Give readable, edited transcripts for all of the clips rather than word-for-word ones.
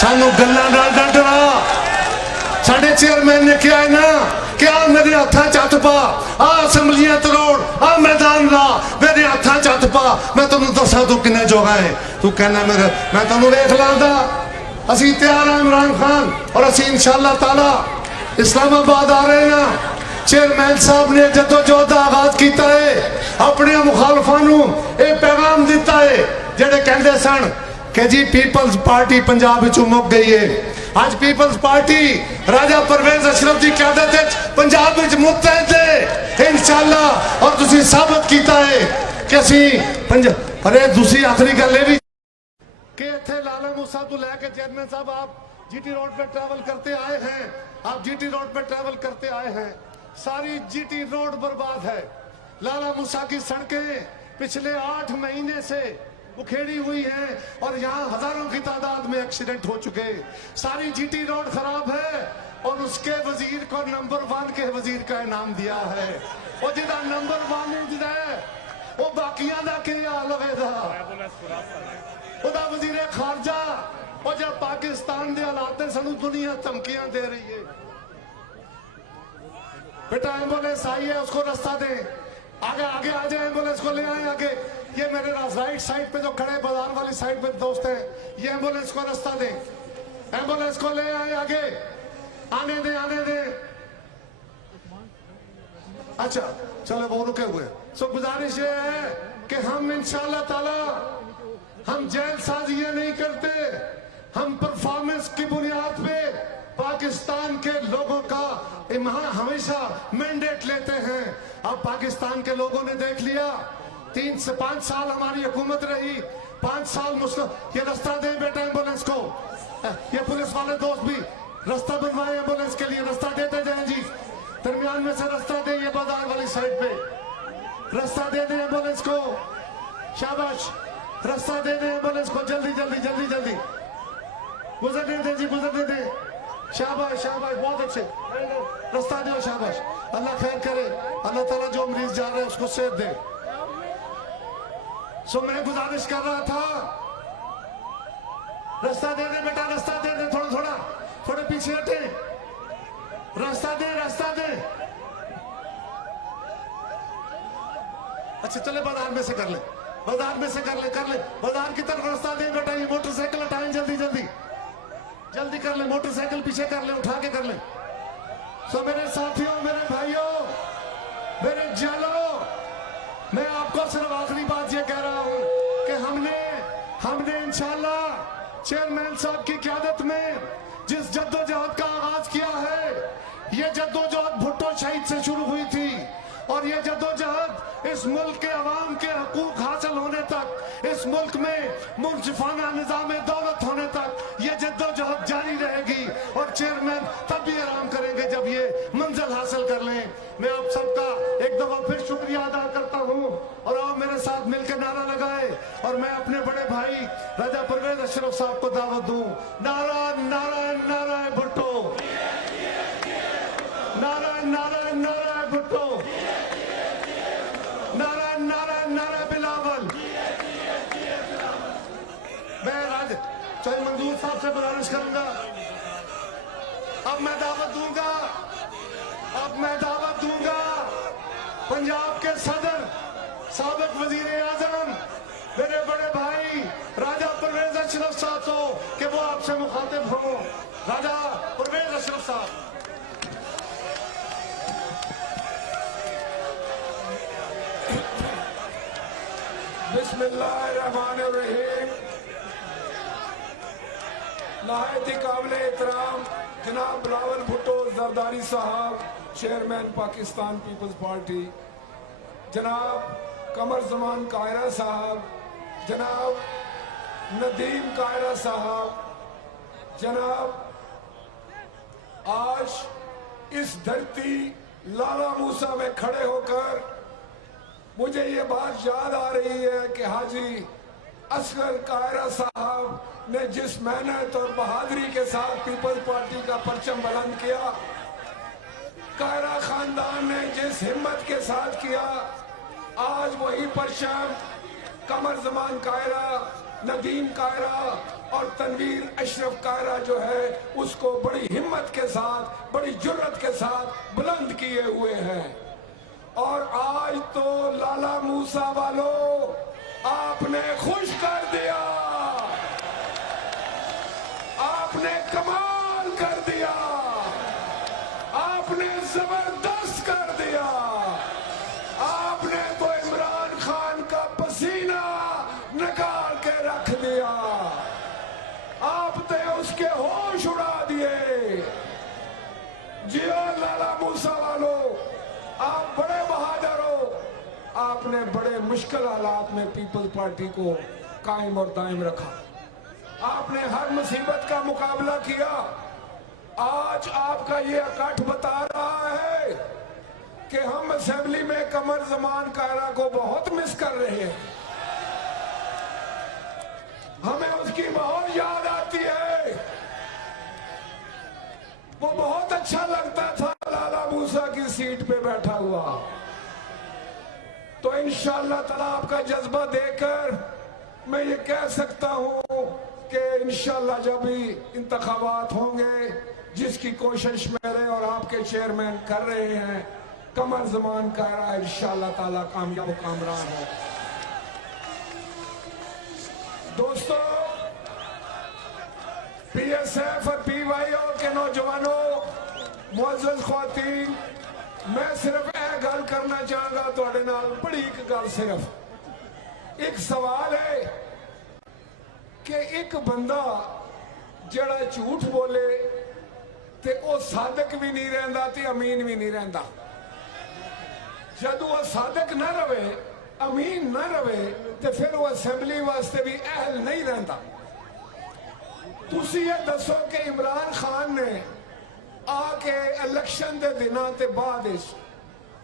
सानू गल्लां नाल ना डरा। साडे चेयरमैन ने कहा है ना कि आ मेरे हत्थां च हत्थ पा, आ असैम्बलियां तरोड़, आ मैदान ला, मेरे हत्थां च हत्थ पा, मैं तेनू दसां तू किन्ने जोगा है। तू कहना मेरे मैं तेनू वेख लांदा। असीं तैयार हां इमरान खान, और असीं इंशाअल्लाह ताला इस्लामाबाद आ रहे हैं। चेयरमैन साहब ने जद्दोजहद का आगाज किया है, अपने मुखालफां नू ये पैगाम दिता है जेडे कहंदे सन कि जी पीपल्स पार्टी पंजाब विचों मुक गई है। आज पीपल्स पार्टी राजा परवेज अशरफ की क़यादत पंजाब विच मुतहद है इंशाअल्लाह। और तुसीं साबित किया है कि असीं अरे दूसरी आखिरी गल ये भी कि इत्थे लाला मूसा तो लैके चेयरमैन साहब आप जीटी रोड पे ट्रैवल करते आए हैं, आप जीटी रोड पे ट्रैवल करते आए हैं। सारी जीटी रोड बर्बाद है। लाला मूसा की सड़कें पिछले 8 महीने से उखेड़ी हुई हैं और यहाँ हजारों की तादाद में एक्सीडेंट हो चुके। सारी जीटी रोड खराब है और उसके वजीर को नंबर 1 के वजीर का इनाम दिया है। और जिदा नंबर 1 है वो बाकियां दा की हाल होगा। उदा वजीर खारजा और जब पाकिस्तान के हालात सानू दुनिया धमकियां दे रही है। बेटा एम्बुलेंस आई है, उसको रास्ता दे, आगे आगे आ जाए, एम्बुलेंस को ले आए आगे। ये मेरे राइट साइड पे जो खड़े बाजार वाली साइड पे दोस्त हैं, ये एम्बुलेंस को रास्ता दे, एम्बुलेंस को ले आए आगे, आने दे आने दे। अच्छा चलो वो रुके हुए। सो गुजारिश ये है कि हम इंशाअल्लाह ताला हम जेलसाजी ये नहीं करते, हम परफॉर्मेंस की बुनियाद पे पाकिस्तान के लोगों का हमेशा मैंडेट लेते हैं। अब पाकिस्तान के लोगों ने देख लिया, 3 से 5 साल हमारी हुकूमत रही, 5 साल मुस्लिम। ये रास्ता दे बेटा एम्बुलेंस को, ये पुलिस वाले दोस्त भी रास्ता बनवाए एम्बुलेंस के लिए, रास्ता देते जाए जी। दरमियान में से रास्ता दे, ये बाजार वाली साइड पे रास्ता दे दे एम्बुलेंस को। शाबाश, रास्ता दे दे एम्बुलेंस को, जल्दी जल्दी जल्दी जल्दी गुजरने दे जी, गुजरने दे। शाबाश शाबाश, बहुत अच्छे, रास्ता दो, शाबाश। अल्लाह खैर करे, अल्लाह ताला जो मरीज जा रहा है उसको सेहत दे। सो मैं गुजारिश कर रहा था, रास्ता दे दे बेटा, रास्ता दे दे, थोड़ा थोड़ा थोड़े पीछे हटे, रास्ता दे रास्ता दे। अच्छा चले बाजार में से कर ले, बाजार में से कर ले, कर ले बाजार की तरफ रास्ता दे बेटा। ये मोटरसाइकिल हटाएं जल्दी जल्दी जल्दी कर ले, मोटरसाइकिल पीछे कर ले, उठा के कर ले। सो मेरे साथियों, मेरे भाइयों, मेरे जालों, मैं आपको सिर्फ आखिरी बात ये कह रहा हूं कि हमने इंशाअल्लाह चेयरमैन साहब की क़यादत में जिस जद्दोजहद का आगाज किया है, ये जद्दोजहद भुट्टो शहीद से शुरू हुई थी और ये जद्दोजहद इस मुल्क के अवाम के हकूक हासिल होने तक, इस मुल्क में मुंसिफाना निज़ाम दौलत होने तक ये जद्दोजहद जारी रहेगी। और चेयरमैन तब भी आराम करेंगे जब ये मंजिल हासिल कर लें। मैं आप सबका एक दफा फिर शुक्रिया अदा करता हूँ और आप मेरे साथ मिलकर नारा लगाए और मैं अपने बड़े भाई राजा परवेज अशरफ साहब को दावत दूं। नारा नारा नारा भुट्टो, नारा नारा नारा भुट्टो, नारा नारा नारा बिलावल। मैं चाहे मंजूर साहब से गुजारिश करूंगा, अब मैं दावत दूंगा पंजाब के सदर साबिक वजीर आजम मेरे बड़े भाई राजा परवेज अशरफ साहब को कि वो आपसे मुखातिब हो। राजा परवेज अशरफ साहब। बिस्मिल्लाहिर्रहमानिर्रहीम। नहायत ही काबिल एहतराम जनाब बिलावल भुट्टो जरदारी साहब, चेयरमैन पाकिस्तान पीपल्स पार्टी, जनाब कमर जमान कायरा साहब, जनाब नदीम कायरा साहब, जनाब आज इस धरती लाला मूसा में खड़े होकर मुझे ये बात याद आ रही है कि हाजी असगर कायरा साहब ने जिस मेहनत और बहादुरी के साथ पीपल्स पार्टी का परचम बुलंद किया, कायरा खानदान ने जिस हिम्मत के साथ किया, आज वही परचम कमर जमान कायरा ندیم کائرہ اور تنویر اشرف کائرہ جو ہے اس کو بڑی ہمت کے ساتھ بڑی جرت کے ساتھ بلند کیے ہوئے ہیں. اور آج تو لالا موسیٰ والو آپ نے خوش کر دیا, آپ نے کمال کر دیا, آپ نے زبردست کر دیا. آپ نے تو عمران خان کا پسینہ نکال کے رکھ دیا, آپ نے اس کے ہوش اڑا دیے. جیو لالا موسیٰ والو, آپ بڑے بہادر ہو. آپ نے بڑے مشکل حالات میں پیپلز پارٹی کو قائم اور دائم رکھا. آپ نے ہر مصیبت کا مقابلہ کیا. آج آپ کا یہ اکٹھ بتا رہا ہے کہ ہم اسمبلی میں قمر زمان کائرہ کو بہت مس کر رہے ہیں. ہمیں اس کی بہت یاد آتی ہے. وہ بہت اچھا لگتا تھا لالا موسیٰ کی سیٹ پہ بیٹھا ہوا. تو انشاءاللہ تعالیٰ آپ کا جذبہ دیکھ کر میں یہ کہہ سکتا ہوں کہ انشاءاللہ جب بھی انتخابات ہوں گے, جس کی کوشش میرے اور آپ کے چیئرمین کر رہے ہیں, قمر زمان کائرہ انشاءاللہ تعالیٰ کامیاب و کامران ہے. دوستو, پی ایس ایف اور پی وائی او کے نوجوانوں, معزز خواتین, میں صرف ایک گل کرنا چاہوں گا تواڈے نال, بڑی ایک گل, صرف ایک سوال ہے کہ ایک بندہ جڑا جھوٹ بولے تے او صادق بھی نہیں رہندا تے امین بھی نہیں رہندا. جدو وہ صادق نہ رہے, امین نہ رہے, تے پھر وہ اسمبلی واسطے بھی اہل نہیں رہندا. تسی یہ دسو کہ عمران خان نے آ کے الیکشن دے دنوں تے بعد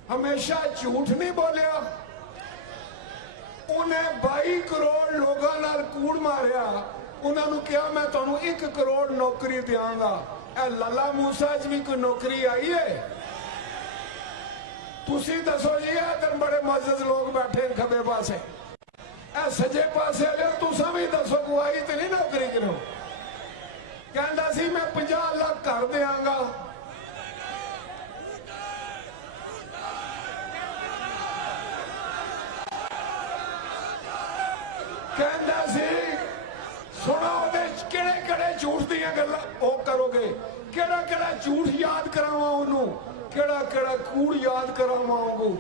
ہمیشہ جھوٹ نہیں بولیا. انہیں 22 کروڑ لوگاں نال کوڑ ماریا, انہوں نے کہا میں تانوں 1 کروڑ نوکری دیاں گا. اے لالا موسیٰ بھی کوئی نوکری آئی ہے؟ تسی دسو جی. ادھر بڑے معزز لوگ بیٹھے کھبے پاسے, اے سجے پاسے لے تساں بھی دسو کو آئی تے نہیں نوکری کنوں؟ کہندا سی میں 50 لاکھ کر دیاں گا. کہندا سی سنو دے کیڑے کیڑے جھوٹ دیاں گلاں او کرو گے, کیڑا کیڑا جھوٹ یاد کراواں اونوں, کیڑا کیڑا کوڑ یاد کراواں اونوں.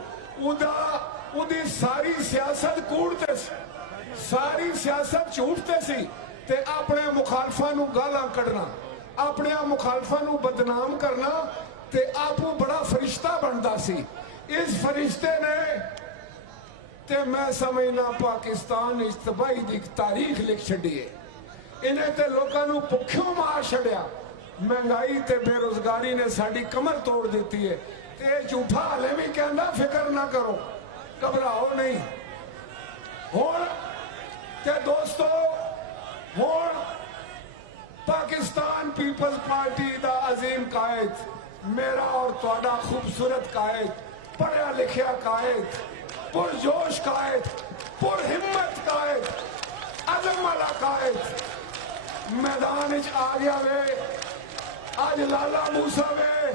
اودی ساری سیاست کوڑ تے سی, ساری سیاست جھوٹ تے سی. تے اپنے مخالفاں نو گالاں کڈنا, اپنے مخالفاں نو بدنام کرنا, تے آپو بڑا فرشتہ بندا سی. اس فرشتے نے تے میں سمجھنا پاکستان اجتباعی دی تاریخ لکھ چھڈی ہے. انہیں تے لوکاں نو بھکھیوں مار چھڈیا. مہنگائی تے بے روزگاری نے ساڈی کمر توڑ دیتی ہے. تے جھوٹا ہلے بھی کہندا فکر نہ کرو, گھبراؤ نہیں. ہن تے دوستو, ہن پاکستان پیپلز پارٹی دا عظیم قائد, میرا اور تہاڈا خوبصورت قائد, پڑھیا لکھیا قائد, پرجوش قائد, پر ہمت قائد, عزم والا قائد میدان وچ آ گیا وے. آج لالا موسیٰ وے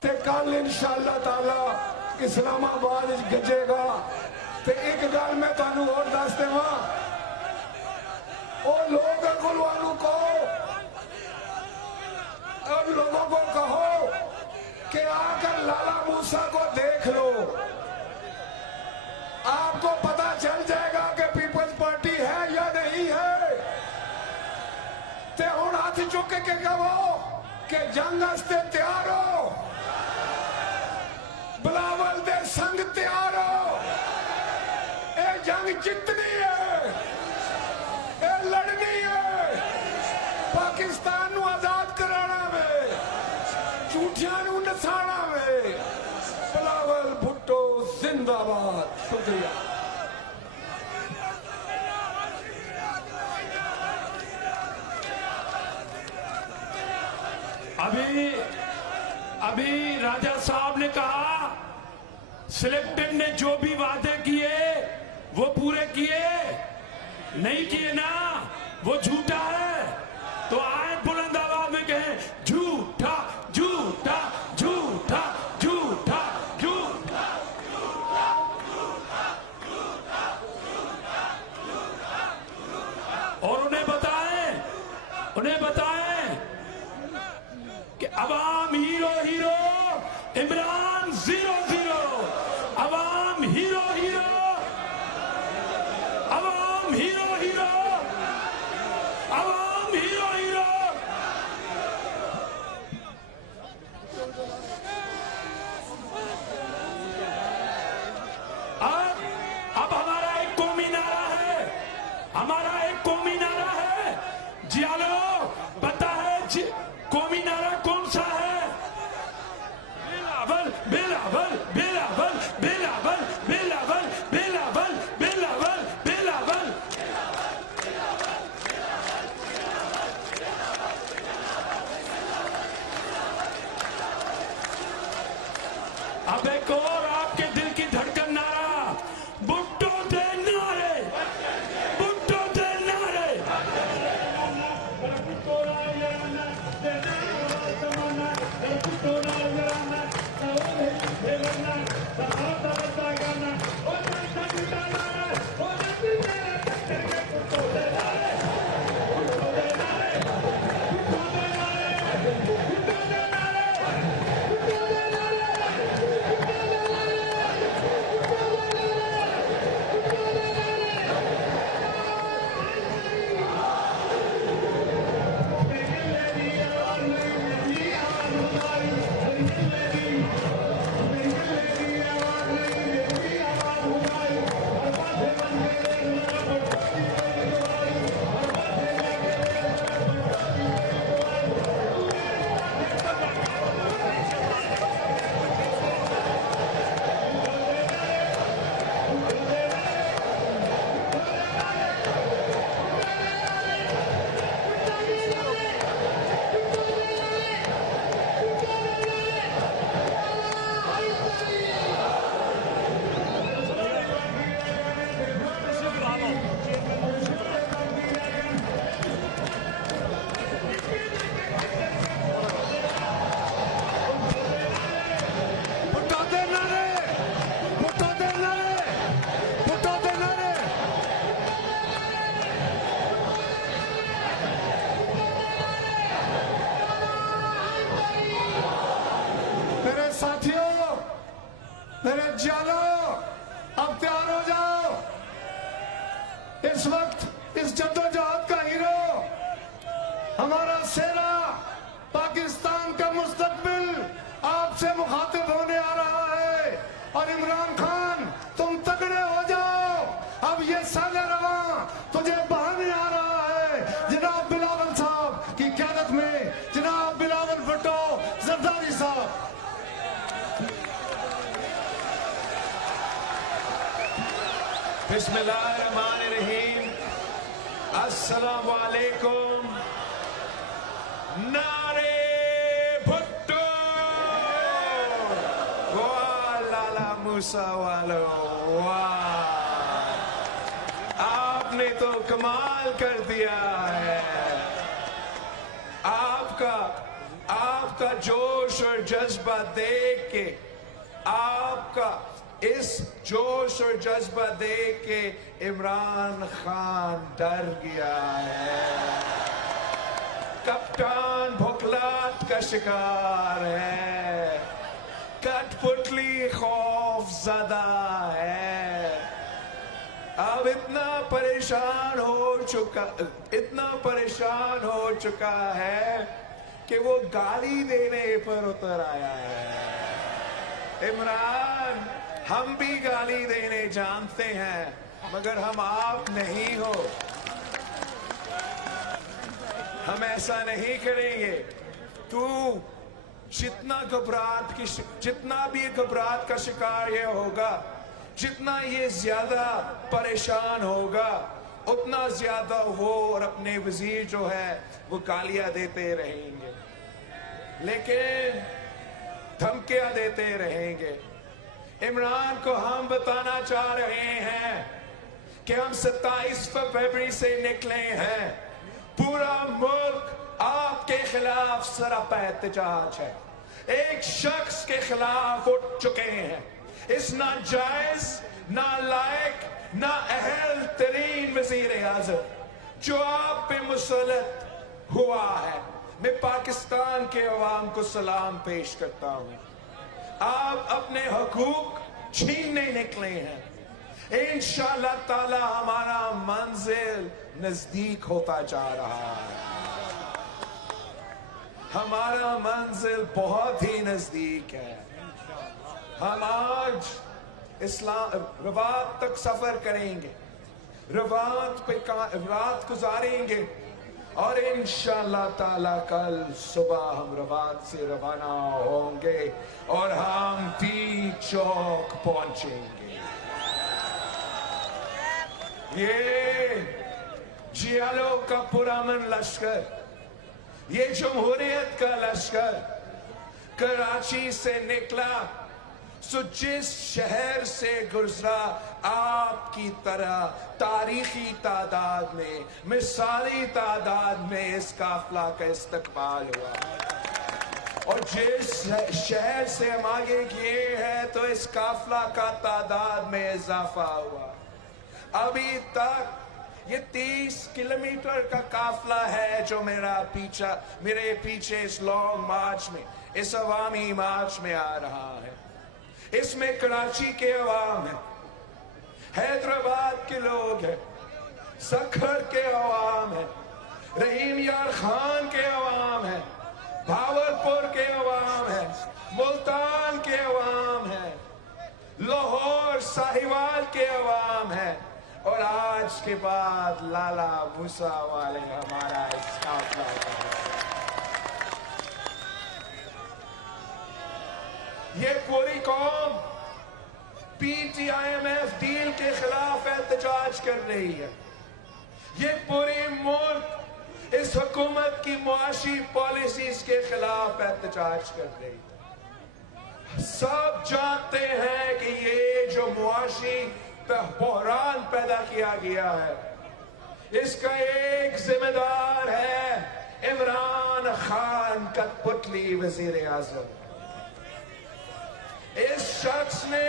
تے کل انشاءاللہ تعالی اسلام آباد وچ گجے گا. تے ایک گل میں تانوں اور دس دیواں, اور لوگ گلوانوں کو, ان لوگوں کو کہو کہ آ کر لالا موسیٰ کو دیکھ لو. آپ کو پتا چل جائے گا کہ پیپلز پارٹی ہے یا نہیں ہے. تے ہن ہاتھ چکے کے کہو کہ جنگ استے تیار ہو, بلاول دے سنگ تیار ہو. اے جنگ جتنی ہے, اے لڑنی ہے, پاکستان نو آزاد کرانا وے, جھوٹیاں نو نسانا وے. بلاول بھٹو زندہ باد. شکریہ. ابھی راجہ صاحب نے کہا سلیکٹڈ نے جو بھی وعدے کیے وہ پورے کیے. नहीं किए ना, वो झूठा है। तो आए बुलंद आवाज में कहें झूठा झूठा झूठा झूठा झूठा। और उन्हें बताएं कि अवाम हीरो हीरो, इमरान 0-0। अवाम हीरो हीरो, अवाम हीरो हीरो, अवाम हीरो हीरो। अब हमारा एक कौमी नारा है, हमारा एक कौमी नारा है। जियालो पता है कौमी नारा कौन सा है? बिलावल बिलावल बिलावल बिलावल बिलावल बिलावल बिलावल बिलावल। अब एक और आपके दिल की धड़कन नारा, भुट्टो दे नारे, भुट्टो दे नारे। मेरे साथियों, मेरे जानो, अब तैयार हो जाओ। इस वक्त इस जद्दोजहद का हीरो, हमारा सेना, पाकिस्तान का मुस्तकबिल आपसे मुखातिब होने आ रहा है। और इमरान खान, तुम तगड़े हो जाओ। अब ये साले रवा तुझे बहाने आ रहा है। जनाब बिलावल साहब की क़यादत में, जनाब बिलावल भुट्टो जरदारी साहब। बिस्मिल्लाहिर्रहमानिर्रहीम, अस्सलाम वालेकुम। नारे भुट्टो, वाह लाला मूसा वालो, वाह, आपने तो कमाल कर दिया है। आपका जोश और जज्बा देख के, आपका इस जोश और जज्बा देख के इमरान खान डर गया है। कप्तान भुखलाट का शिकार है, कठपुतली खौफ ज़दा है। अब इतना परेशान हो चुका है कि वो गाली देने पर उतर आया है। इमरान, हम भी गाली देने जानते हैं, मगर हम आप नहीं हो। हम ऐसा नहीं करेंगे। तू जितना भी घबराहट का शिकार ये होगा, जितना ये ज्यादा परेशान होगा, उतना ज्यादा वो और अपने वजीर जो है वो गालियां देते रहेंगे, लेकिन धमकियां देते रहेंगे। इमरान को हम बताना चाह रहे हैं کہ ہم 27 فروری سے نکلے ہیں. پورا ملک آپ کے خلاف سراپا احتجاج ہے. ایک شخص کے خلاف اٹھ چکے ہیں. اس ناجائز، نالائق، نااہل ترین وزیر اعظم جو آپ پہ مسلط ہوا ہے. میں پاکستان کے عوام کو سلام پیش کرتا ہوں. آپ اپنے حقوق چھیننے نکلے ہیں. انشاءاللہ تعالی ہمارا منزل نزدیک ہوتا جا رہا ہے. ہمارا منزل بہت ہی نزدیک ہے. ہم آج رباط تک سفر کریں گے، رباط پہ رات گزاریں گے، اور انشاءاللہ تعالی کل صبح ہم رباط سے روانہ ہوں گے اور ہم ٹی چوک پہنچیں گے. یہ جیالو کا پرامن لشکر، یہ جمہوریت کا لشکر کراچی سے نکلا، سو جس شہر سے گزرا آپ کی طرح تاریخی تعداد میں، مثالی تعداد میں اس قافلہ کا استقبال ہوا. اور جس شہر سے ہم آگے کیے ہیں تو اس قافلہ کا تعداد میں اضافہ ہوا. ابھی تک یہ 30 کلومیٹر کا قافلہ ہے جو میرے پیچھے اس لانگ مارچ میں، اس عوامی مارچ میں آ رہا ہے. اس میں کراچی کے عوام ہیں، حیدرآباد کے لوگ ہیں، سکھر کے عوام ہیں، رحیم یار خان کے عوام ہیں، بھاولپور کے عوام ہیں، ملتان کے عوام ہیں، لاہور ساہیوال کے عوام ہیں، اور آج کے بعد لالا موسیٰ والے ہمارا اس قافلہ ہے. یہ پوری قوم P T I M F deal کے خلاف احتجاج کر رہی ہے. یہ پوری ملک اس حکومت کی معاشی پالیسیز کے خلاف احتجاج کر رہی ہے. سب جانتے ہیں کہ یہ جو معاشی بحران پیدا کیا گیا ہے، اس کا ایک ذمہ دار ہے عمران خان کٹپتلی وزیر اعظم. اس شخص نے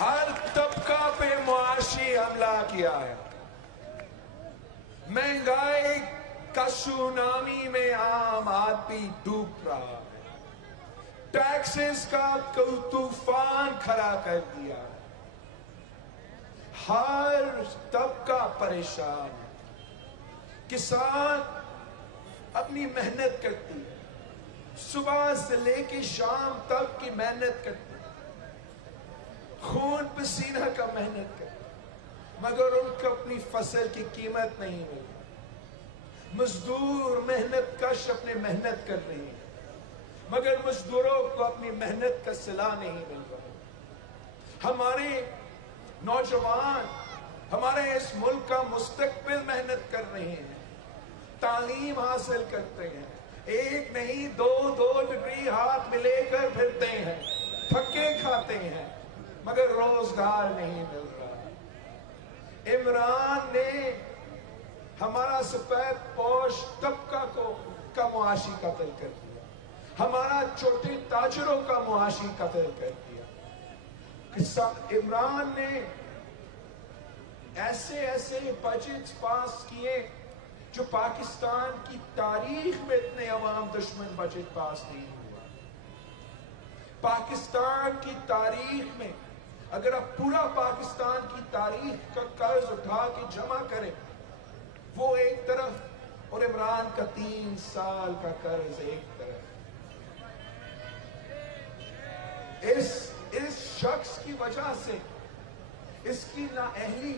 ہر طبقہ پہ معاشی حملہ کیا ہے. مہنگائی کا سونامی میں عام آدمی ڈوب رہا ہے. ٹیکسز کا طوفان کھڑا کر دیا. ہر طبقہ پریشان ہے. کسان اپنی محنت کرتی ہے، صبح سے لے کے شام تک کی محنت کرتی ہے، خون پسینہ کا محنت کرتی ہے، مگر ان کو اپنی فصل کی قیمت نہیں ملتی. مزدور محنت کش اپنی محنت کر رہی ہیں، مگر مزدوروں کو اپنی محنت کا صلہ نہیں مل رہا. ہمارے نوجوان ہمارے اس ملک کا مستقبل محنت کر رہے ہیں، تعلیم حاصل کرتے ہیں، ایک نہیں دو ڈگری ہاتھ میں لے کر پھرتے ہیں، پھکے کھاتے ہیں، مگر روزگار نہیں مل رہا. عمران نے ہمارا سفید پوش طبقہ کا معاشی قتل کر دیا، ہمارا چھوٹے تاجروں کا معاشی قتل کر دیا. عمران نے ایسے بجٹ پاس کیے جو پاکستان کی تاریخ میں اتنے عوام دشمن بجٹ پاس نہیں ہوا. پاکستان کی تاریخ میں اگر آپ پورا پاکستان کی تاریخ کا قرض اٹھا کے جمع کریں، وہ ایک طرف، اور عمران کا 3 سال کا قرض ایک طرف. اس شخص کی وجہ سے اس کی نااہلی،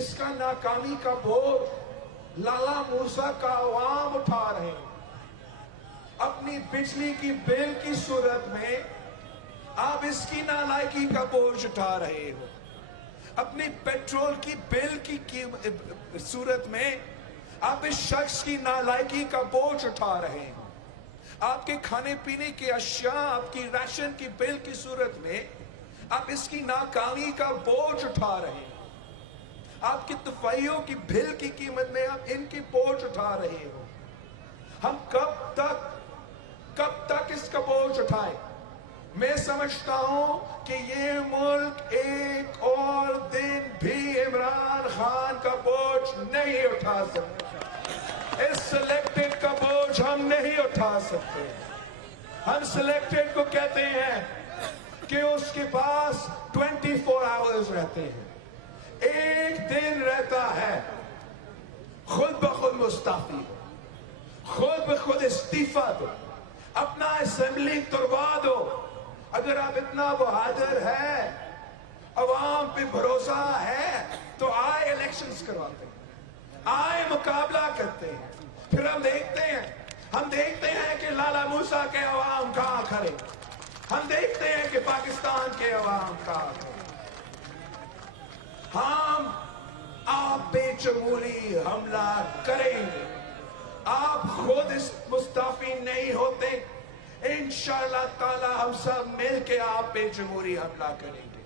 اس کا ناکامی کا بوجھ لالا موسیٰ کا عوام اٹھا رہے ہیں. اپنی بجلی کی بل کی صورت میں آپ اس کی نالائکی کا بوجھ اٹھا رہے ہو. اپنی پیٹرول کی بل کی صورت میں آپ اس شخص کی نالائکی کا بوجھ اٹھا رہے ہیں. آپ کے کھانے پینے کی اشیاء آپ کی راشن کی بل کی صورت میں آپ اس کی ناکامی کا بوجھ اٹھا رہے ہیں. آپ کی دفعیوں کی بل کی قیمت میں آپ ان کی بوجھ اٹھا رہے ہو. ہم کب تک اس کا بوجھ اٹھائیں؟ میں سمجھتا ہوں کہ یہ ملک ایک اور دن بھی عمران خان کا بوجھ نہیں اٹھا سکتا. اس سلیکٹڈ کا بوجھ ہم نہیں اٹھا سکتے. ہم سلیکٹڈ کو کہتے ہیں کہ اس کے پاس 24 آورز رہتے ہیں، ایک دن رہتا ہے. خود بخود مستعفی ہو، خود بخود استعفیٰ دو، اپنا اسمبلی توڑوا دو. اگر آپ اتنا بہادر ہے، عوام پہ بھروسہ ہے، تو آئے الیکشنز کرواتے ہیں، آئے مقابلہ کرتے ہیں. پھر ہم دیکھتے ہیں کہ لالا موسیٰ کے عوام کہاں کھڑے، ہم دیکھتے ہیں کہ پاکستان کے عوام کہاں کھڑے. ہم آپ پہ جمہوری حملہ کریں گے. آپ خود اس مستعفی نہیں ہوتے، انشاءاللہ تعالی ہم سب مل کے آپ پہ جمہوری حملہ کریں گے.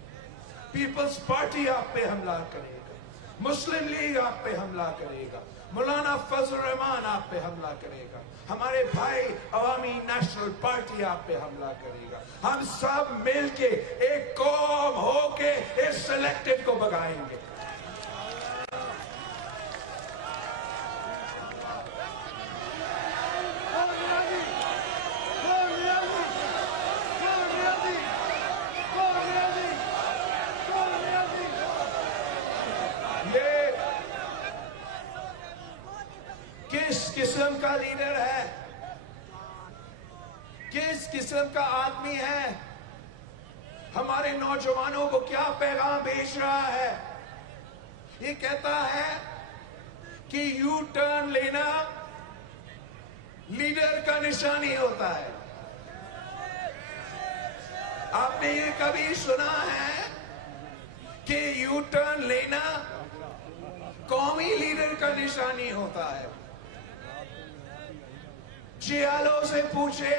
پیپلز پارٹی آپ پہ حملہ کرے گا، مسلم لیگ آپ پہ حملہ کرے گا، مولانا فضل الرحمان آپ پہ حملہ کرے گا، ہمارے بھائی عوامی نیشنل پارٹی آپ پہ حملہ کرے گا. ہم سب مل کے ایک قوم ہو کے اس سلیکٹڈ کو بگائیں گے. کس قسم کا لیڈر ہے، کس قسم کا آدمی ہے، ہمارے نوجوانوں کو کیا پیغام بھیج رہا ہے؟ یہ کہتا ہے کہ یو ٹرن لینا لیڈر کا نشانی ہوتا ہے. آپ نے یہ کبھی سنا ہے کہ یو ٹرن لینا قومی لیڈر کا نشانی ہوتا ہے؟ جیالوں سے پوچھے،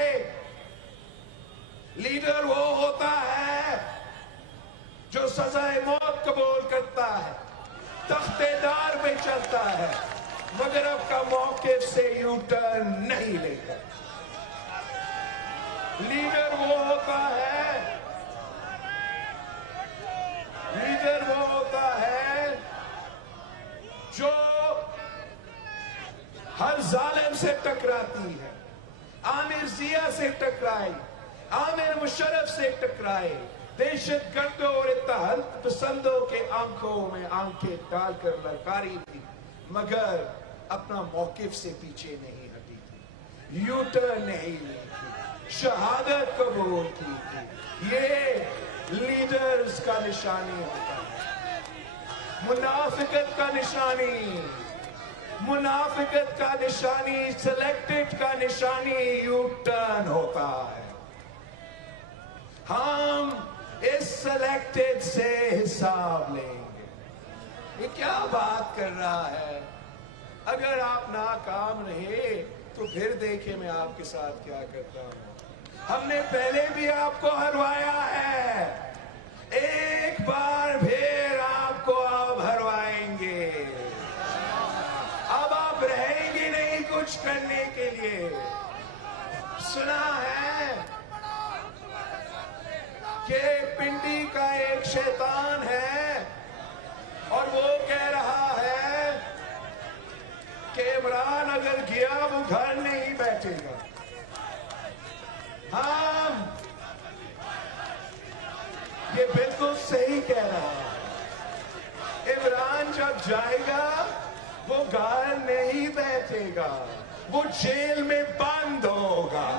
لیڈر وہ ہوتا ہے جو سزائے موت قبول کرتا ہے، تختے دار پہ چلتا ہے، مگر اب کا موقف سے یو ٹرن نہیں لیتا. لیڈر وہ ہوتا ہے، لیڈر وہ ہوتا ہے جو ہر ظالم سے ٹکراتی ہے. عامر ضیاء سے ٹکرائی، عامر مشرف سے ٹکرائے، دہشت گردوں اور اتحاد پسندوں کے آنکھوں میں آنکھیں ڈال کر للکاری تھی، مگر اپنا موقف سے پیچھے نہیں ہٹی تھی، یو ٹرن نہیں لی تھی، شہادت قبول کی تھی. یہ لیڈرز کا نشانی ہوتا ہے. منافقت کا نشانی، منافقت کا نشانی، سلیکٹڈ کا نشانی یو ٹرن ہوتا ہے. ہم اس سلیکٹڈ سے حساب لیں گے. یہ کیا بات کر رہا ہے؟ اگر آپ ناکام رہے تو پھر دیکھیں میں آپ کے ساتھ کیا کرتا ہوں. ہم نے پہلے بھی آپ کو ہروایا ہے، ایک بار پھر آپ کو اب ہروائیں گے. اب آپ رہیں گے نہیں کچھ کرنے کے لیے. سنا ہے کہ پنڈی کا ایک شیطان ہے اور وہ کہہ رہا ہے کہ عمران اگر گیا وہ گھر نہیں بیٹھے گا. ہم یہ بالکل صحیح کہہ رہا ہے. عمران جب جائے گا وہ گھر نہیں بیٹھے گا، وہ جیل میں بند ہوگا.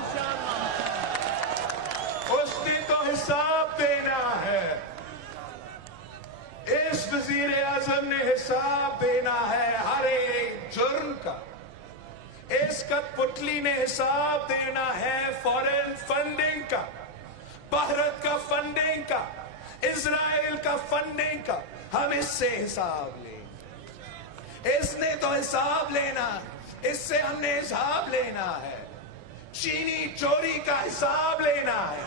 اس نے تو حساب دینا ہے. اس وزیر اعظم نے حساب دینا ہے ہر ایک جرم کا. اس کٹ پتلی نے حساب دینا ہے فارن فنڈنگ کا، بھارت کا فنڈنگ کا، اسرائیل کا فنڈنگ کا. ہم اس سے حساب لیں. اس نے تو حساب لینا، اس سے ہم نے حساب لینا ہے. चीनी चोरी का हिसाब लेना है,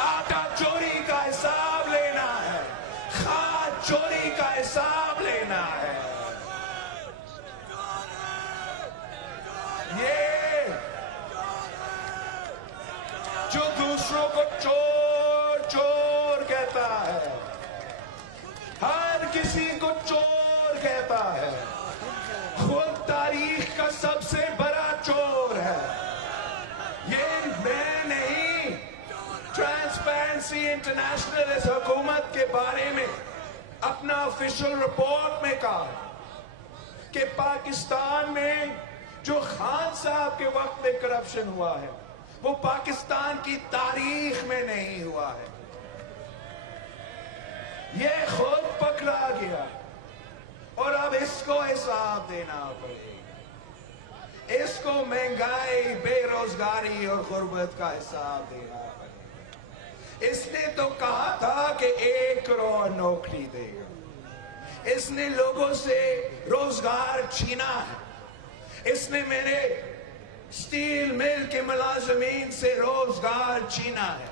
आटा चोरी का हिसाब लेना है, खाद चोरी का हिसाब लेना है। ये जो दूसरों को चोर चोर कहता है, हर किसी को चोर कहता है, खुद तारीख का सबसे बड़ा चोर है। ये मैं नहीं, ट्रांसपेरेंसी इंटरनेशनल इस हुकूमत के बारे में अपना ऑफिशियल रिपोर्ट में कहा कि पाकिस्तान में जो खान साहब के वक्त में करप्शन हुआ है वो पाकिस्तान की तारीख में नहीं हुआ है। ये खुद पकड़ा गया और अब इसको हिसाब देना पड़ेगा। इसको महंगाई, बेरोजगारी और गुर्बत का हिसाब देना पड़ेगा। इसने तो कहा था कि 1 करोड़ नौकरी देगा। इसने लोगों से रोजगार छीना है। इसने मेरे स्टील मिल के मुलाजमीन से रोजगार छीना है।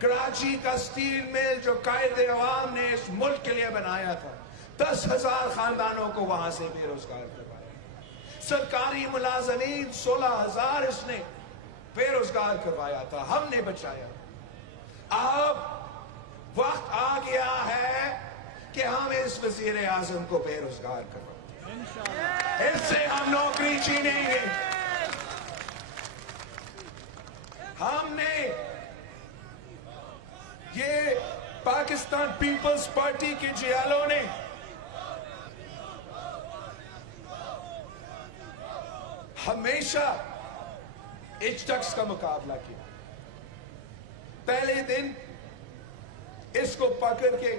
कराची का स्टील मिल जो कायदे अवाम ने इस मुल्क के लिए बनाया था, 10,000 खानदानों को वहां से बेरोजगार करवाया। सरकारी मुलाजमीन 16,000 इसने बेरोजगार करवाया था, हमने बचाया। अब वक्त आ गया है कि हम इस वजीर आजम को बेरोजगार करवाएं। इससे हम नौकरी छीनेंगे। हमने ये पाकिस्तान पीपल्स पार्टी के जियालों ने हमेशा एचटक्स का मुकाबला किया। पहले दिन इसको पकड़ के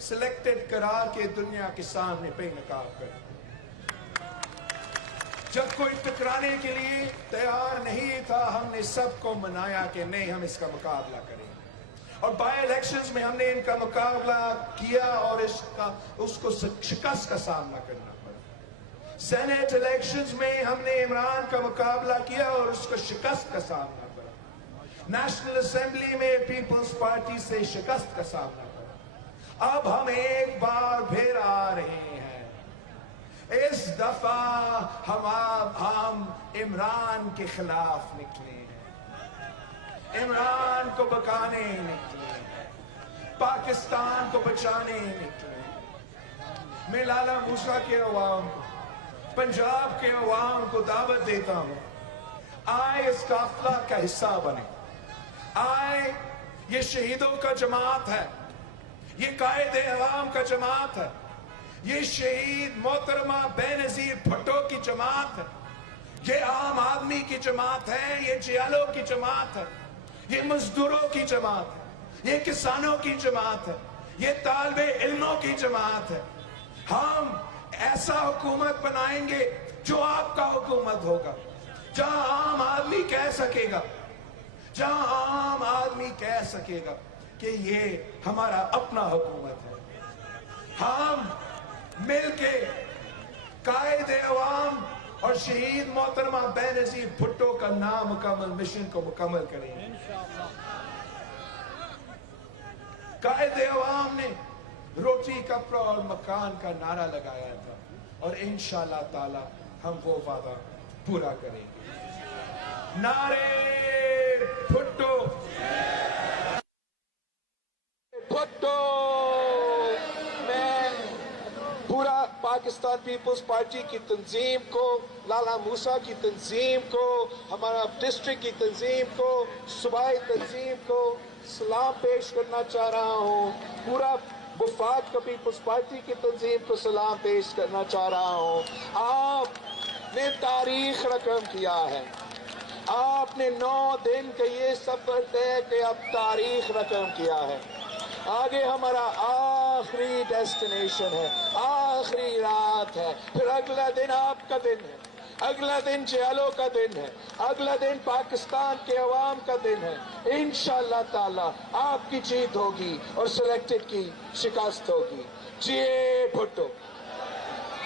सिलेक्टेड करार के दुनिया के सामने बेनकाब कर। जब कोई टकराने के लिए तैयार नहीं था, हमने सबको मनाया कि नहीं, हम इसका मुकाबला करेंगे। और बाय इलेक्शंस में हमने इनका मुकाबला किया और उसको शिकस्त का सामना करना पड़ा। सेनेट इलेक्शंस में हमने इमरान का मुकाबला किया और उसको शिकस्त का सामना पड़ा। नेशनल असेंबली में पीपल्स पार्टी से शिकस्त का सामना पड़ा। अब हम एक बार फिर आ रहे हैं। इस दफा हम इमरान के खिलाफ निकले हैं। इमरान को बचाने निकले हैं, पाकिस्तान को बचाने निकले हैं। मैं लाला मूसा के अवाम को, पंजाब के अवाम को दावत देता हूं, आए इस काफिला का हिस्सा बने। आए, ये शहीदों का जमात है, ये कायदे अवाम का जमात है, ये शहीद मोहतरमा बेनजीर भुट्टो की जमात है, ये आम आदमी की जमात है, ये जियालों की जमात है, ये मजदूरों की जमात है, ये किसानों की जमात है, ये तालिबे इल्मों की जमात है। हम ऐसा हुकूमत बनाएंगे जो आपका हुकूमत होगा, जहां आम आदमी कह सकेगा, कि ये हमारा अपना हुकूमत है। हम मिलके कायदे अवाम और शहीद मोहतरमा बेनजीर भुट्टो का नामुकम्मल मिशन को मुकम्मल करेंगे। कायदे अवाम ने रोटी, कपड़ा और मकान का नारा लगाया था और इंशाअल्लाह ताला हम वो वादा पूरा करेंगे। नारे भुट्टो भुट्टो। पूरा पाकिस्तान पीपल्स पार्टी की तंजीम को, लाला मूसा की तंजीम को, हमारा डिस्ट्रिक्ट की तंजीम को, सूबाई तंजीम को सलाम पेश करना चाह रहा हूँ। पूरा वफाक का पीपल्स पार्टी की तंजीम को सलाम पेश करना चाह रहा हूँ। आपने तारीख रकम किया है, आपने 9 दिन का ये सफर तय कि अब तारीख रकम किया है। आगे हमारा आखिरी डेस्टिनेशन है, आखिरी रात है, फिर अगला दिन आपका दिन है, अगला दिन जियालों का दिन है, अगला दिन पाकिस्तान के अवाम का दिन है। इंशाअल्लाह ताला आपकी जीत होगी और सिलेक्टेड की शिकस्त होगी। जिए भुट्टो।